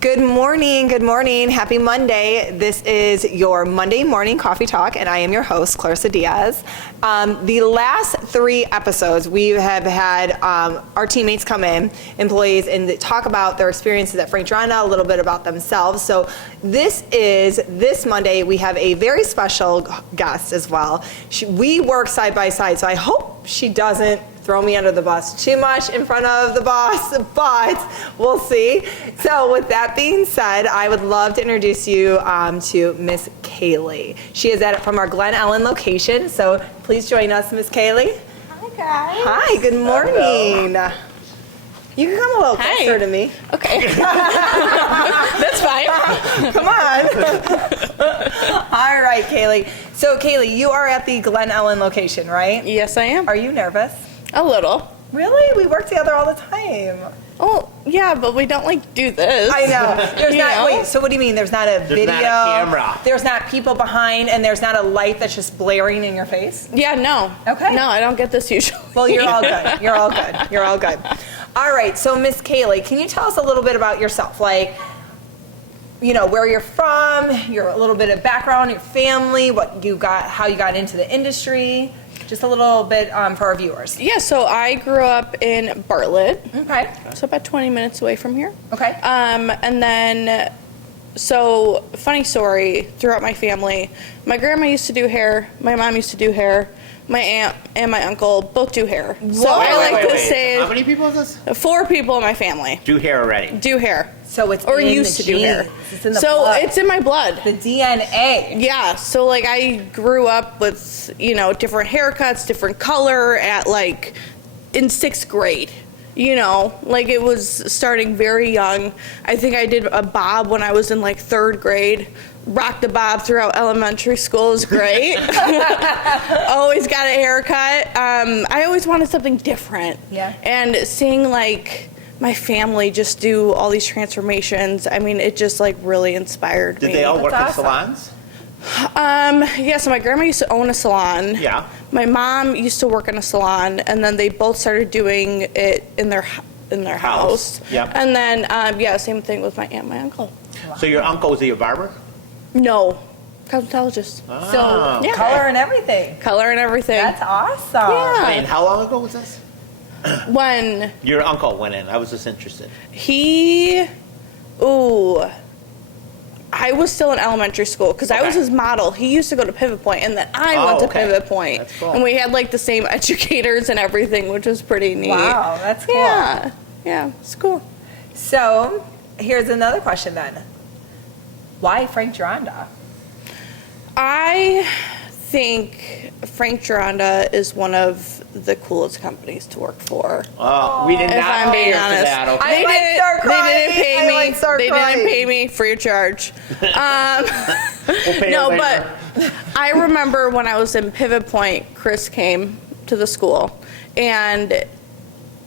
Good morning, happy Monday. This is your Monday morning coffee talk, and I am your host, Clarissa Diaz. The last 3 episodes, we have had our teammates come in, employees, and talk about their experiences at Frank Gironda, a little bit about themselves. So this Monday, we have a very special guest as well. We work side by side, so I hope she doesn't throw me under the bus too much in front of the boss, but we'll see. So with that being said, I would love to introduce you to Miss Kaylee. She is from our Glen Ellyn location, so please join us, Miss Kaylee. Hi, guys. Hi, good morning. Hello. You can come a little closer to me. Okay. That's fine. Come on. All right, Kaylee. So Kaylee, you are at the Glen Ellyn location, right? Yes, I am. Are you nervous? A little. Really? We work together all the time. Oh, yeah, but we don't do this. I know. There's not. Wait. So what do you mean? There's not a video. There's not a camera. There's not people behind, and there's not a light that's just blaring in your face. Yeah, no. Okay. No, I don't get this usually. Well, you're all good. You're all good. You're all good. All right. So Miss Kaylee, can you tell us a little bit about yourself? Like, where you're from, a little bit of background, your family, what you got, how you got into the industry. Just a little bit for our viewers. Yeah, so I grew up in Bartlett. Okay. So about 20 minutes away from here. Okay. And then, so funny story, throughout my family, my grandma used to do hair, my mom used to do hair, my aunt and my uncle both do hair. So I like to say, how many people is this? 4 people in my family Do hair already. do hair. So it's Or in used the to do hair. genes. It's in the So blood. it's in my blood. The DNA. Yeah, so I grew up with, different haircuts, different color in 6th grade. It was starting very young. I think I did a bob when I was in 3rd grade. Rocked the bob throughout elementary school. It was great. Always got a haircut. I always wanted something different. Yeah. And seeing my family just do all these transformations, it just really inspired me. Did they all work That's in awesome. salons? Yeah, so my grandma used to own a salon. Yeah. My mom used to work in a salon, and then they both started doing it in their house. Yep. And then, same thing with my aunt and my uncle. So your uncle, was he a barber? No, cosmetologist. So Yeah. color and everything. Color and everything. That's awesome. Yeah. And how long ago was this? When Your uncle went in. I was just interested. I was still in elementary school because I was Okay. his model. He used to go to Pivot Point, and then I Oh, went to okay. Pivot Point. That's cool. And we had the same educators and everything, which was pretty neat. Wow, that's cool. Yeah, it's cool. So here's another question then. Why Frank Gironda? I think Frank Gironda is one of the coolest companies to work for. We did If not I'm pay being her for honest. that. Okay. I might start crying. They didn't pay I me. might start They crying. didn't pay me free of charge. We'll pay No, her later. but I remember when I was in Pivot Point, Chris came to the school, and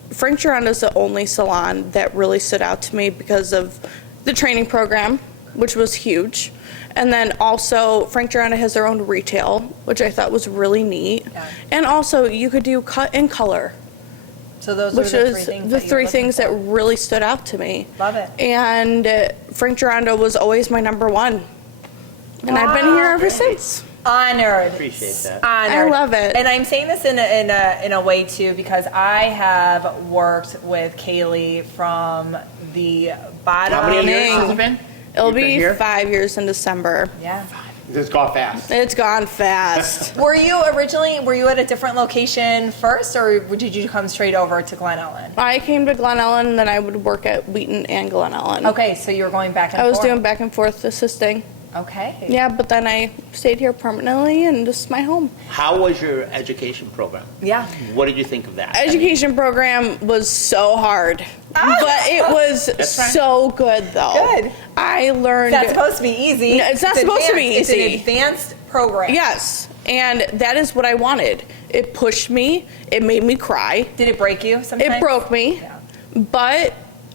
Frank Gironda is the only salon that really stood out to me because of the training program, which was huge. And then also, Frank Gironda has their own retail, which I thought was really neat. Yeah. And also, you could do cut and color, So those which are the 3 is things. the that 3 things that really stood out to me. Love it. And Frank Gironda was always my number 1. And I've been here ever since. Honored. Appreciate that. Honored. I love it. And I'm saying this in a way too because I have worked with Kaylee from the bottom. How many years Dang. has it been? It'll You've been be here? 5 years in December. Yeah. It's gone fast. It's gone fast. Were you at a different location first, or did you come straight over to Glen Ellyn? I came to Glen Ellyn, and then I would work at Wheaton and Glen Ellyn. Okay, so you were going back and I was forth. doing back and forth assisting. Okay. Yeah, but then I stayed here permanently, and this is my home. How was your education program? Yeah. What did you think of that? Education program was so hard, but it was That's fine. so good, though. Good. I learned. That's supposed to be easy. No, it's not supposed to be advanced. easy. It's an advanced program. Yes, and that is what I wanted. It pushed me. It made me cry. Did it break you sometimes? It broke me, Yeah. but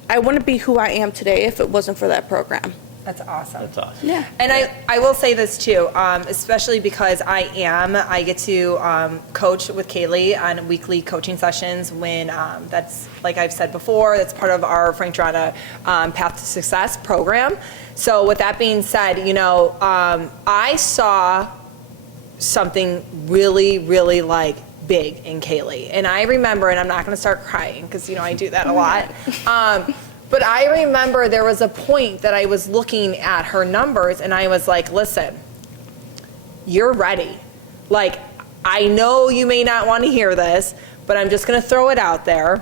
I wouldn't be who I am today if it wasn't for that program. That's awesome. That's awesome. Yeah. And I will say this too, especially because I get to coach with Kaylee on weekly coaching sessions when that's, like I've said before, that's part of our Frank Drana Path to Success program. So with that being said, I saw something really, really like big in Kaylee. And I remember, and I'm not gonna start crying because I do that a lot. But I remember there was a point that I was looking at her numbers and I was like, listen, you're ready. Like, I know you may not want to hear this, but I'm just going to throw it out there.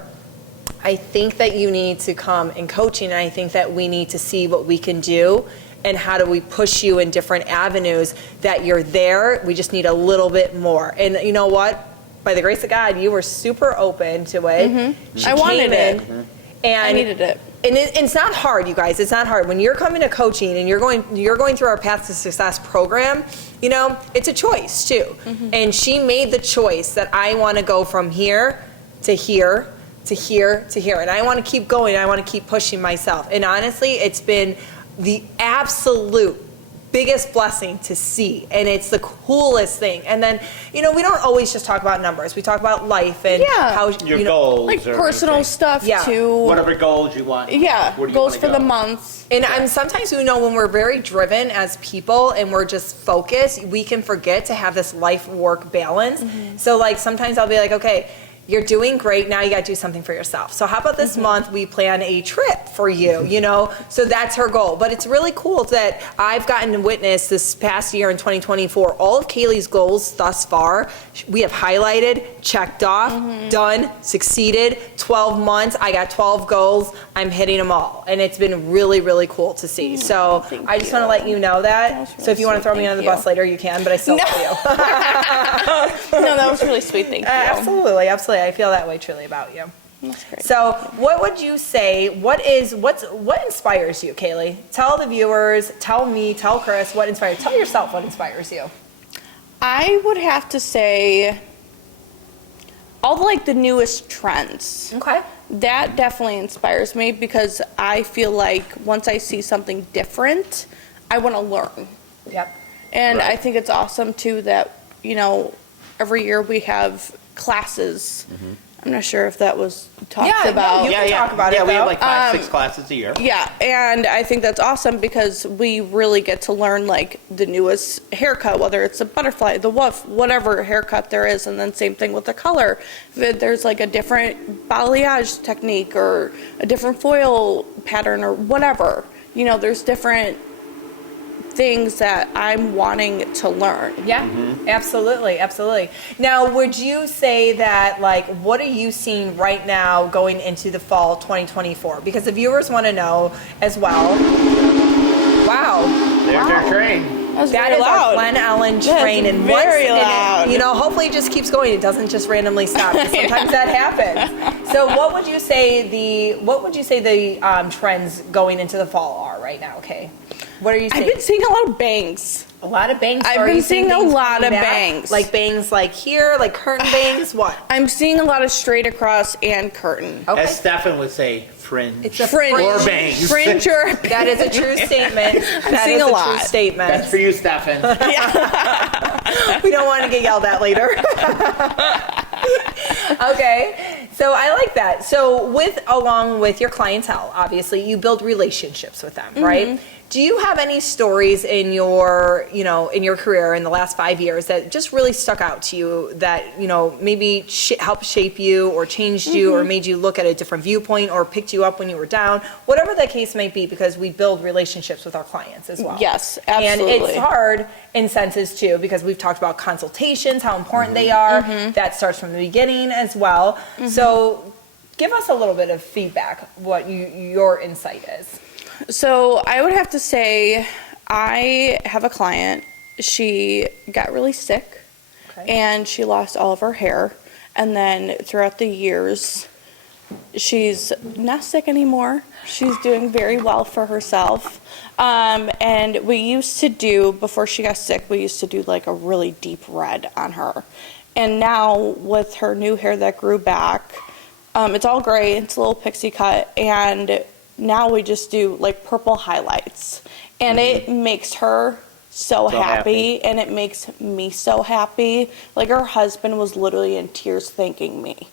I think that you need to come in coaching, and I think that we need to see what we can do and how do we push you in different avenues that you're there. We just need a little bit more. And you know what? By the grace of God, you were super open to it. I wanted it. And I needed it. And it's not hard, you guys. It's not hard. When you're coming to coaching and you're going through our Path to Success program, it's a choice too. And she made the choice that I want to go from here to here to here to here. And I want to keep going. I want to keep pushing myself. And honestly, it's been the absolute biggest blessing to see, and it's the coolest thing. And then we don't always just talk about numbers. We talk about life and how Your goals, Like or personal anything. stuff Yeah. too. Whatever goals you want. Yeah, Where do you goals wanna for the go? month. And sometimes when we're very driven as people and we're just focused, we can forget to have this life-work balance. So like sometimes I'll be like, okay, you're doing great, now you gotta do something for yourself. So how about this month we plan a trip for you, So that's her goal. But it's really cool that I've gotten to witness this past year in 2024, all of Kaylee's goals thus far, we have highlighted, checked off, done, succeeded, 12 months, I got 12 goals, I'm hitting them all. And it's been really, really cool to see. So Thank I just you. wanna let you know that. That was So really if you wanna sweet. throw me under the Thank bus you. later, you can, but I still love you. No, that was really sweet. Thank you. Absolutely. I feel that way truly about you. That's great. So, what would you say? What inspires you, Kaylee? Tell the viewers, tell me, tell Chris what inspires. Tell yourself what inspires you. I would have to say all the newest trends. Okay. That definitely inspires me because I feel like once I see something different, I want to learn. Yep. And Right. I think it's awesome too that, every year we have classes. I'm not sure if that was talked Yeah, no, about. you can talk about it, Yeah, we have though. like 5-6 classes a year. Yeah, and I think that's awesome because we really get to learn the newest haircut, whether it's a butterfly, the woof, whatever haircut there is, and then same thing with the color. If there's a different balayage technique or a different foil pattern or whatever, there's different things that I'm wanting to learn. Yeah, absolutely. Now, would you say that, what are you seeing right now going into the fall 2024? Because the viewers want to know as well. Wow. There's our train. That was That very is loud. our Glen Ellen That's train, and very once, loud. And hopefully it just keeps going. It doesn't just randomly stop. 'Cause sometimes that happens. So, what would you say the trends going into the fall are right now? Okay, what are you seeing? I've been seeing a lot of bangs. A lot of bangs. I've Are been you seeing a bangs lot coming of back? bangs. Like bangs, like here, like curtain bangs. What? I'm seeing a lot of straight across and curtain. Okay. As Stefan would say, fringe. It's a Fringe. Or bangs. Fringe or That is a true statement. That seeing is a True lot. statement. That's for you, Stefan. We don't want to get yelled at later. Okay, so I like that. So along with your clientele, obviously you build relationships with them, right? Do you have any stories in your career in the last 5 years that just really stuck out to you that, maybe helped shape you or changed you or made you look at a different viewpoint or picked you up when you were down, whatever that case might be, because we build relationships with our clients as well. Yes, absolutely. And it's hard in senses too, because we've talked about consultations, how important they are. That starts from the beginning as well. So give us a little bit of feedback, what your insight is. So I would have to say I have a client. She got really sick and she lost all of her hair. And then throughout the years, she's not sick anymore. She's doing very well for herself. And we used to do, before she got sick, we used to do a really deep red on her. And now with her new hair that grew back, it's all gray, it's a little pixie cut, and now we just do like purple highlights. And it makes her so happy, and it makes me so happy. Like, her husband was literally in tears thanking me.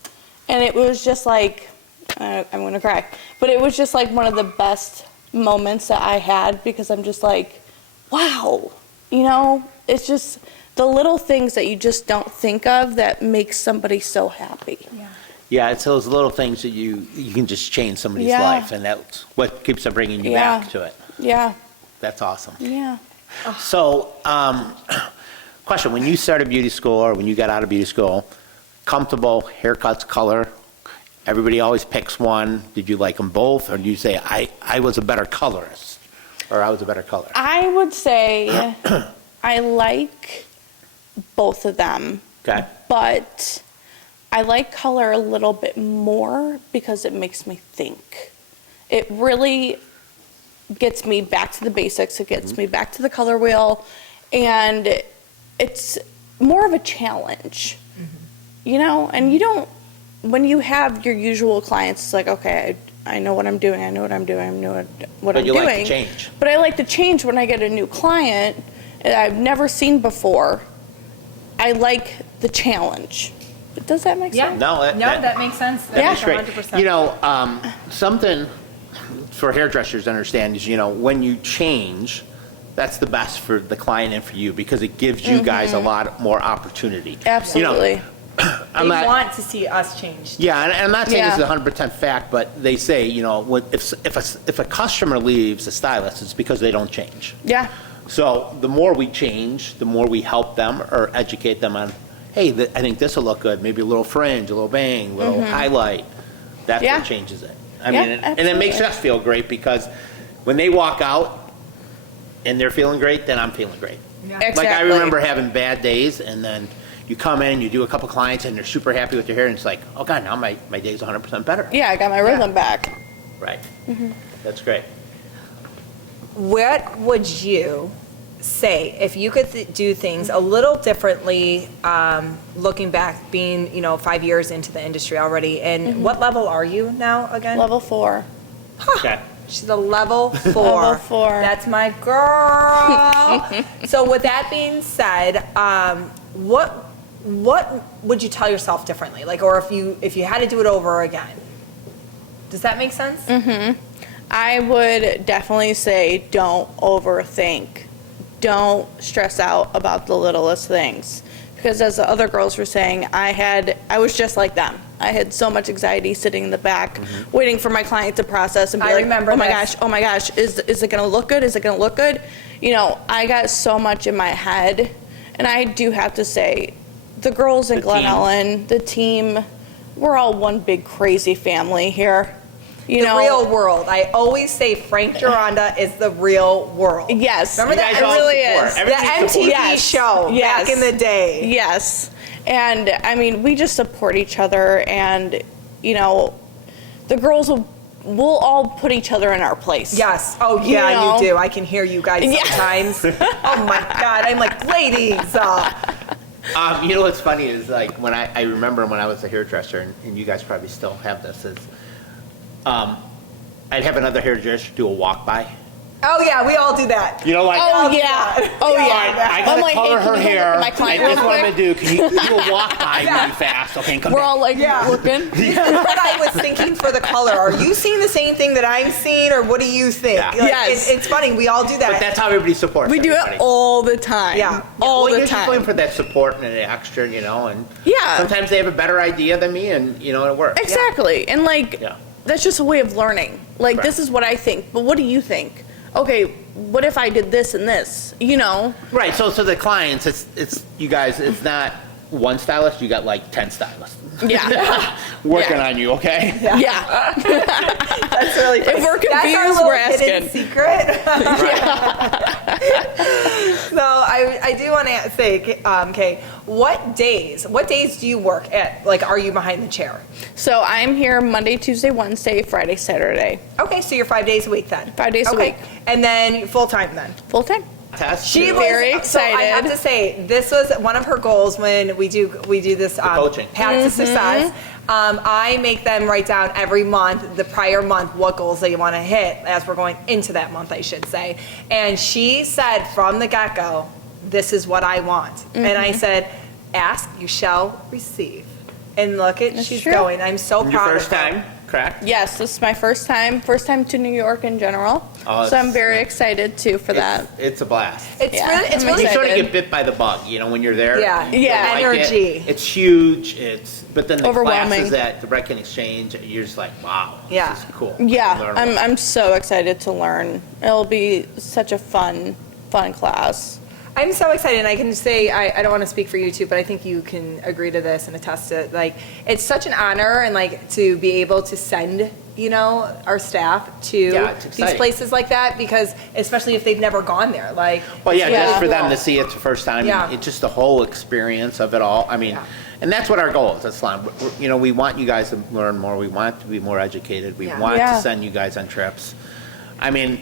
And it was just like, I'm going to cry. But it was just like one of the best moments that I had, because I'm just like, wow. You know, it's just the little things that you just don't think of that makes somebody so happy. Yeah, it's those little things that you can just change somebody's life, and that's what keeps on bringing you back to it. Yeah. That's awesome. Yeah. So, question, when you started beauty school, or when you got out of beauty school, comfortable, haircuts, color, everybody always picks one. Did you like them both, or do you say, I was a better colorist, or I was a better color? I would say I like both of them. Okay. But I like color a little bit more because it makes me think. It really gets me back to the basics. It gets me back to the color wheel, and it's more of a challenge, you know? And you don't, when you have your usual clients, it's like, okay, I know what I'm doing, I know what I'm doing, I know what I'm doing. But you like to change. But I like to change when I get a new client that I've never seen before. I like the challenge. Does that make sense? No, that makes sense. That Yeah. makes Great. 100%. You know, something for hairdressers to understand is, you know, when you change, that's the best for the client and for you, because it gives you guys a lot more opportunity. Absolutely. You know, I'm They not, want to see us changed. yeah, and I'm not saying this is Yeah. 100% fact, but they say, you know, if a customer leaves a stylist, it's because they don't change. Yeah. So the more we change, the more we help them or educate them on, hey, I think this will look good. Maybe a little fringe, a little bang, a little highlight. That's Yeah. what changes it. I Yeah, mean, and it makes absolutely. us feel great, because when they walk out and they're feeling great, then I'm feeling great. Exactly. Like, I remember having bad days, and then you come in and you do a couple clients and they're super happy with your hair, and it's like, oh God, now my day's 100% better. Yeah, I got my rhythm back. Right. That's great. What would you say if you could do things a little differently, looking back, being 5 years into the industry already? And what level are you now again? Level 4. Okay. She's a level 4. Level 4. That's my girl. So with that being said, what would you tell yourself differently? Like, or if you had to do it over again? Does that make sense? I would definitely say don't overthink. Don't stress out about the littlest things. Because as the other girls were saying, I was just like them. I had so much anxiety sitting in the back, waiting for my client to process and be I like, remember oh my this. gosh, oh my gosh, is it gonna look good? Is it gonna look good? You know, I got so much in my head. And I do have to say, the girls in The Glen team. Ellyn, the team, we're all one big crazy family here. You The know, real world. I always say Frank Gironda is the real world. Yes, Remember You that? guys all really support. is. The Everything MTV Yes. show Yes. back in the day. Yes. And I mean, we just support each other, and you know, the girls we'll all put each other in our place. Yes. Oh, yeah, You know? you do. I can hear you guys Yeah. sometimes. Oh, my God. I'm like, ladies. You know what's funny is, like, when I remember when I was a hairdresser, and you guys probably still have this, is I'd have another hairdresser do a walk by. Oh, yeah, we all do that. You know, like, Oh I'll do yeah. that. Oh Yeah. yeah. I gotta I'm like, color hey, her can you go look hair. at my I client just real want quick? to do. Can you do a walk by really fast? Okay, and come We're back. all like Yeah. looking. What I was thinking for the color. Are you seeing the same thing that I'm seeing, or what do you think? Yeah. Like, Yes. It's funny. We all do that. But that's how everybody supports. We do everybody. it all the time. Yeah. All Well, the you're just going time. for that support and the extra, you know, and Yeah. sometimes they have a better idea than me, and you know, it works. Exactly. And like, Yeah. that's just a way of learning. Like, Right. this is what I think, but what do you think? Okay, what if I did this and this? You know? Right. So the clients, it's you guys. It's not one stylist. You got like 10 stylists Yeah. working Yeah. on you. Okay. Yeah. That's really funny. If we're That's our confused, little we're hidden asking. secret. So I do want to say, Kay, what days do you work at? Like, are you behind the chair? So I'm here Monday, Tuesday, Wednesday, Friday, Saturday. Okay, so you're 5 days a week then. 5 days a Okay. week. And then full time then. Full time. Test. She too. was Very So I have excited. to say, this was one of her goals when we do this coaching. Path to Success. I make them write down every month, the prior month, what goals they want to hit as we're going into that month, I should say. And she said from the get-go, this is what I want. And I said, ask, you shall receive. And look at, she's true. going. I'm so Your proud of her. first time, correct? Yes, this is my first time to New York in general. Oh, So I'm it's- very excited too for that. It's a blast. It's Yeah, really, it's I'm really You sort of excited. get bit by the bug, you know, when you're there. Yeah. You Yeah. like it. Energy. It's huge. But then the Overwhelming. classes at the Rec and Exchange, you're just like, wow, Yeah. this is cool. Yeah, Learn I'm more. I'm so excited to learn. It'll be such a fun class. I'm so excited, and I can say, I don't want to speak for you two, but I think you can agree to this and attest to it. Like, it's such an honor, and like, to be able to send, our staff to Yeah, it's these exciting. places like that, because especially if they've never gone there, like. Well, yeah, Yeah. just for them Cool. to see it the first time, Yeah. it's just the whole experience of it all. I mean, Yeah. and that's what our goal is at Salon. We want you guys to learn more. We want to be more educated. We Yeah. want Yeah. to send you guys on trips. I mean,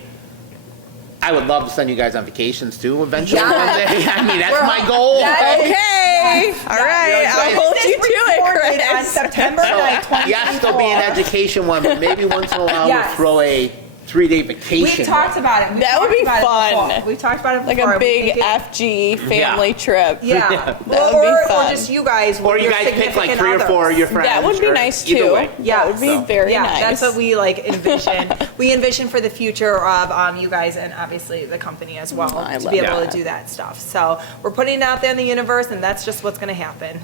I would love to send you guys on vacations too eventually Yeah. one day. I mean, that's We're- my goal. that is- Okay, all right, Yeah, I'll hold This you is to it, recorded on Chris. September 9th, 2024. Yes, there'll be an education one, but maybe once in a while Yes. we'll throw a 3-day vacation. We've talked about it. We've That would talked be about it fun. before. We've talked about it Like before. a We big think it- FG family trip. Yeah. That Well, would be or fun. just you guys. Or with you your guys pick like significant 3 or 4 of your others. friends. That would be or nice either too. way. Yeah, That would be so- very Yeah, nice. that's what we like envision. We envision for the future of you guys and obviously the company as well I to love be able that. to do that stuff. So we're putting it out there in the universe, and that's just what's going to happen.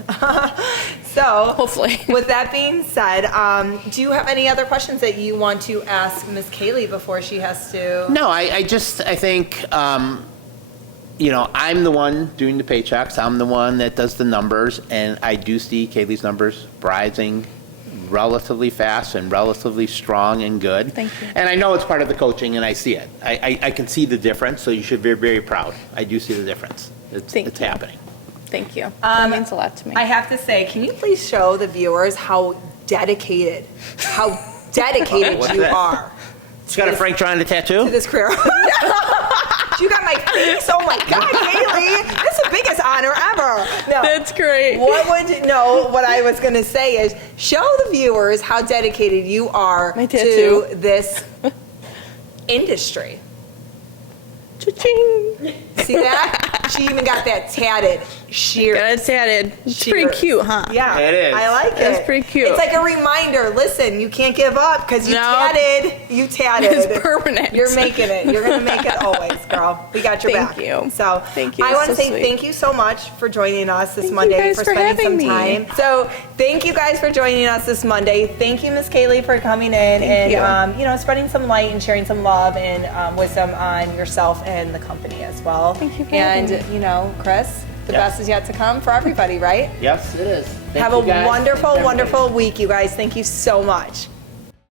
So Hopefully. with that being said, do you have any other questions that you want to ask Miss Kaylee before she has to? No, I think, I'm the one doing the paychecks. I'm the one that does the numbers, and I do see Kaylee's numbers rising relatively fast and relatively strong and good. Thank you. And I know it's part of the coaching, and I see it. I can see the difference, so you should be very proud. I do see the difference. Thank It's you. happening. Thank you. That means a lot to me. I have to say, can you please show the viewers how dedicated What's you that? are It's got a Frank trying to to tattoo? this career? You got my face. Oh my God, Kaylee, that's the biggest honor ever. No. That's great. What I was going to say is show the viewers how dedicated you are My tattoo. to this industry. Cha-ching. See that? She even got that tatted. Shears. Got it tatted. It's pretty Shears. cute, huh? Yeah, It is. I like it. It's pretty cute. It's like a reminder. Listen, you can't give up because you No. tatted. You tatted. It's permanent. You're making it. You're gonna make it always, girl. We got your Thank back. you. So Thank you. I want to So say sweet. thank you so much for joining us this Thank you Monday, guys for for spending some having me. time. So thank you guys for joining us this Monday. Thank you, Miss Kaylee, for coming in and you. spreading some light and sharing some love and wisdom on yourself and the company as well. Thank you for And having me. Chris, the Yep. best is yet to come for everybody, right? Yes, it is. Thank Have you a guys. wonderful, Thanks, everybody. wonderful week, you guys. Thank you so much.